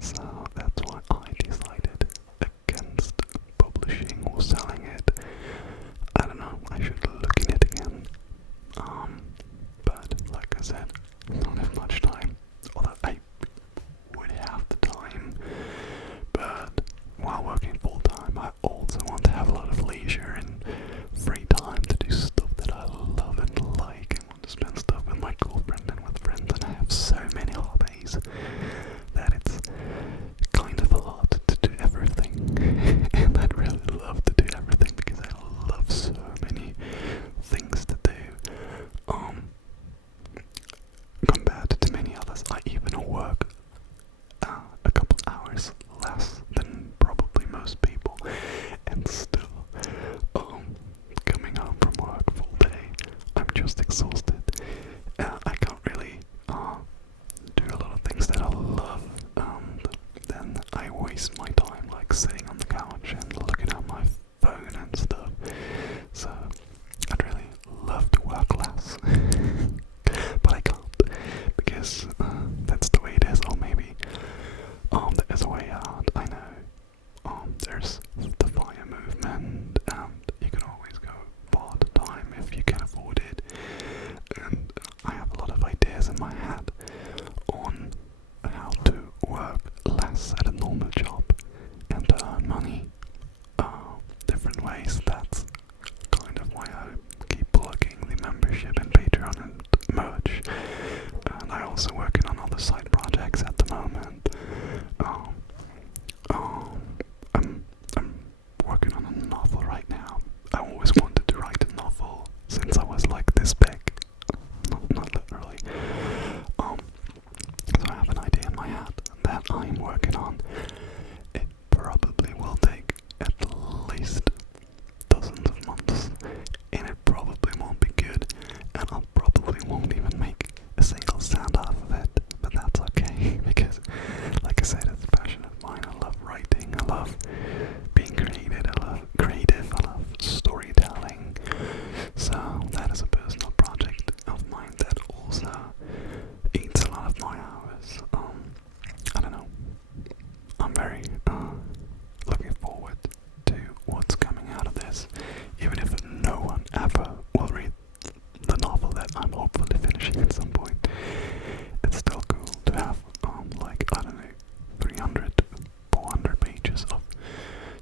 So that's why I decided against publishing or selling it. I don't know, I should look in it again. But like I said, I don't have much time. Although I would have the time, but while working full time, I also want to have a lot of leisure and free time to do stuff that I love and like, and want to spend stuff with my girlfriend and with friends. And I have so many hobbies that it's kind of hard to do everything. And I'd really love to do everything because I love so many things to do. Compared to many others, I even work a couple hours less than probably most people, and still, coming home from work full day, I'm just exhausted. I can't really do a lot of things that I love. Then I waste my time like sitting on the couch and looking at my phone and stuff. So I'd really love to work less. But I can't, because that's the way it is. Or maybe there's a way out. I know there's the FIRE movement, and you can always go part-time if you can afford it. And I have a lot of ideas in my head on how to work less at a normal job and to earn money different ways. That's kind of why I keep plugging the membership and Patreon and merch. And I also working on other side projects at the moment. I'm working on a novel right now. I always wanted to write a novel since I was like this big. Not literally. So I have an idea in my head that I'm working on. It probably will take at least dozens of months, and it probably won't be good, and I probably won't even make a single sound out of it, but that's okay, because like I said, it's a passion of mine. I love writing, I love being creative, I love storytelling. So that is a personal project of mine that also eats a lot of my hours. I don't know, I'm very looking forward to what's coming out of this, even if no one ever will read the novel that I'm hopefully finishing at some point. It's still cool to have like, I don't know, 300, 400 pages of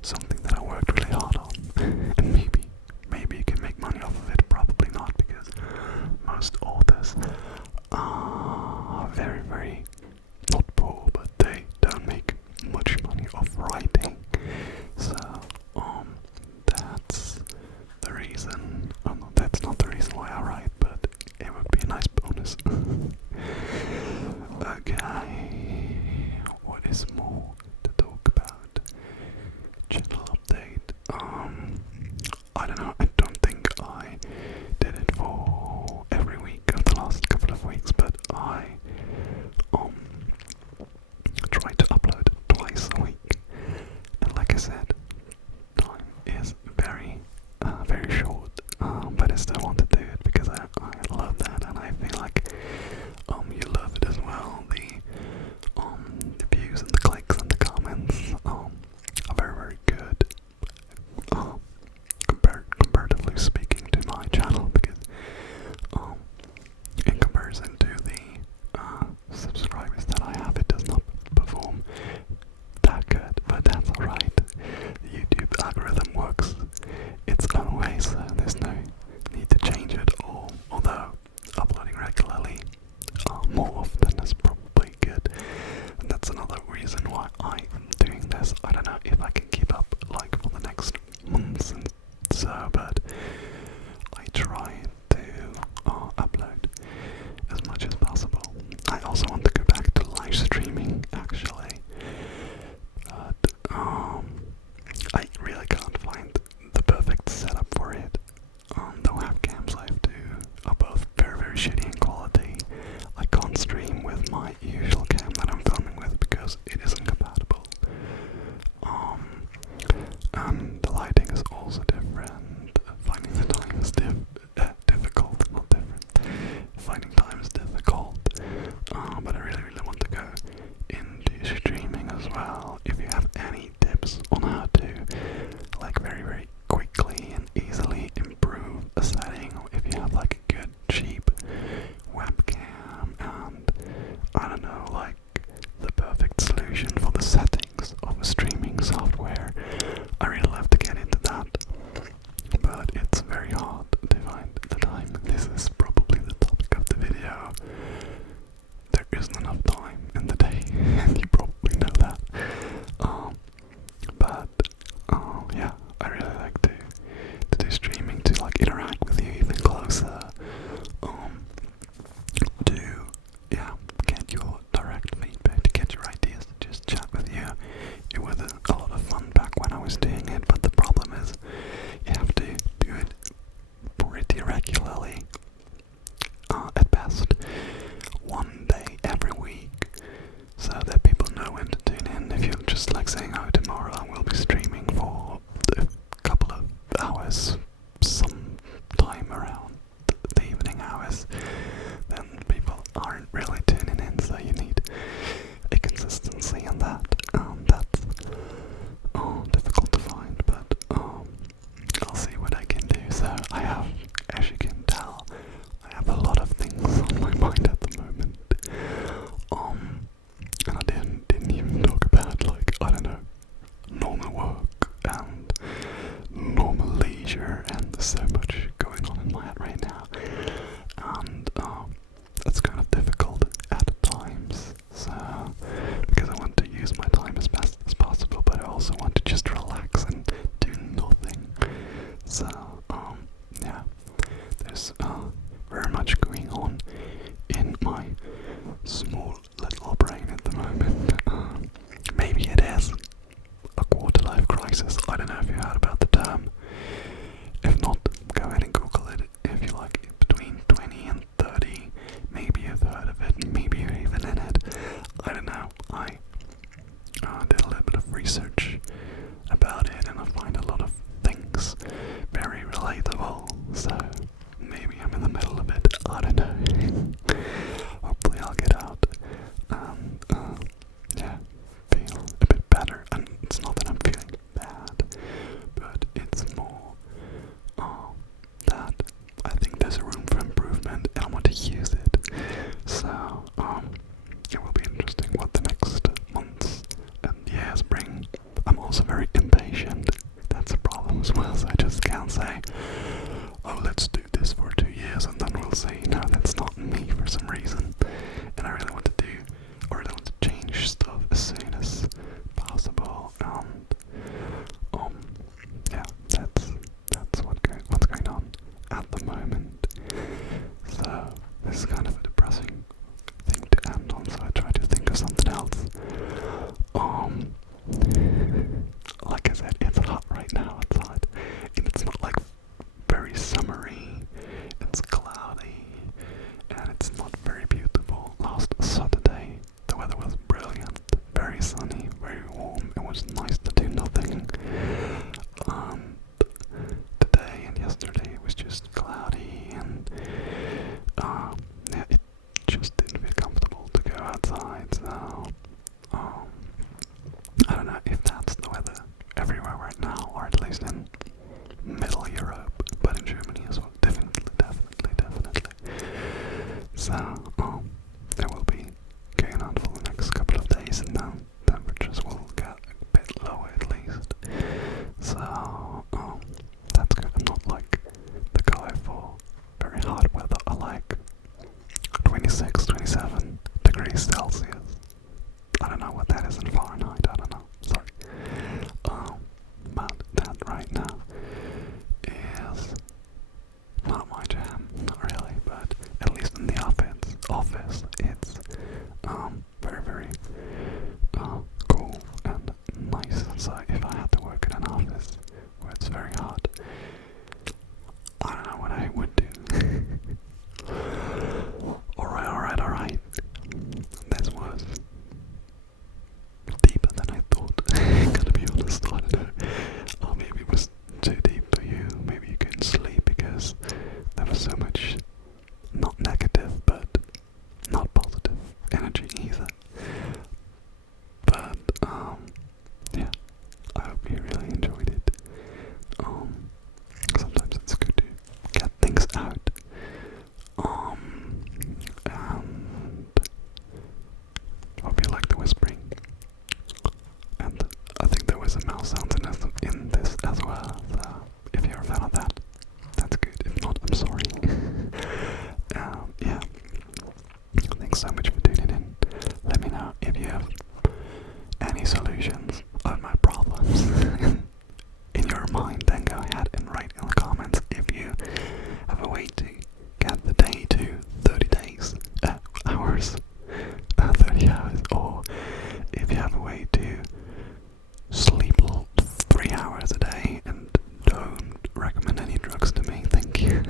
something that I worked really hard on. And maybe you can make money off of it. Probably not, because most authors are very, very, not poor, but they don't make much money off writing. So that's the reason. Oh no, that's not the reason why I write, but it would be a nice bonus. Okay, what is more to talk about? Channel update. I don't know. I don't think I did it for every week of the last couple of weeks, but I try to upload twice a week. And like I said, time is very, very short. But I still want to do it because I love that, and I feel like you love it as well. The views and the clicks and the comments are very, very good. Comparatively speaking to my channel, because in comparison to the subscribers that I have, it does not perform that good, but that's alright. The YouTube algorithm works its own way, so there's no need to change it, although uploading regularly more often is probably good. And that's another reason why I am doing this. I don't know if I can keep up like for the next months and so, but I try to upload as much as possible. I also want to go back to live streaming, actually, but I really can't find the perfect setup for it. The webcams I have are both very, very shitty in quality. I can't stream with my usual cam that I'm filming with because it isn't compatible. And the lighting is also different. Finding the time is difficult, not different. Finding time is difficult. But I really, really want to go into streaming like saying, oh, tomorrow I will be streaming for a couple of hours, some time around the evening hours, then people aren't really tuning in, so you need a consistency in that. That's difficult to find, but I'll see what I can do. So I have, as you can tell, I have a lot of things on my mind at the moment. And I didn't even talk about, like, I don't know, normal work and normal leisure, and there's so much going on in my head right now, and it's kind of difficult at times. So because I want to use my time as best as possible, but I also want to just relax and do nothing. So yeah, there's very much going on in my small little brain at the moment. Maybe it is a quarter-life crisis. I don't know if you heard about the term. If not, go ahead and Google it if you like. Between 20 and 30, maybe you've heard of it, maybe you're even in it. I don't know. I did a little bit of research about it, and I find a lot of things very relatable. So maybe I'm in the middle of it. I don't know. Hopefully I'll get out and yeah, feel a bit better. And it's not that I'm feeling bad, but it's more that I think there's a room for improvement, and I want to use it. So it will be interesting what the next months and years bring. I'm also very impatient. That's a problem as well. So I just can't say, oh, let's do this for 2 years and then we'll see. No, that's not me for some reason. And I really want to do, or I really want to change stuff as soon as possible. And yeah, that's what's going on at the moment. So this is kind of a depressing thing to end on, so I try to think of something else. Like I said, it's hot right now outside, and it's not like very summery. It's cloudy, and it's not very beautiful. Last Saturday, the weather was brilliant, very sunny, very warm. It was nice to do nothing. Today and yesterday it was just cloudy, and yeah, it just didn't feel comfortable to go outside. So I don't know if that's the weather everywhere right now, or at least in Middle Europe, but in Germany as well. Definitely. So it will be going on for the next couple of days, and then temperatures will get a bit lower at least. So that's good. I'm not like the guy for very hot weather. I like 26, 27 degrees Celsius. I don't know what that is in Fahrenheit. I don't know. Sorry. But that right now is not my jam. Not really, but at least in the office, it's very, very cool and nice. So if I had to work in an office where it's very hot, I don't know what I would do. Alright. This was deeper than I thought. Gotta be honest, I don't know. Or maybe it was too deep for you. Maybe you couldn't sleep because there was so much, not negative, but not positive energy either. But yeah, I hope you really enjoyed it. Sometimes it's good to get things out. And hope you like the whispering. And I think there was a mouse sound in this as well. So if you're a fan of that, that's good. If not, I'm sorry. Yeah. Thanks so much for tuning in. Let me know if you have any solutions of my problems in your mind. Then go ahead and write in the comments if you have a way to get the day to 30 days, hours, 30 hours, or if you have a way to sleep 3 hours a day and don't recommend any drugs to me. Thank you.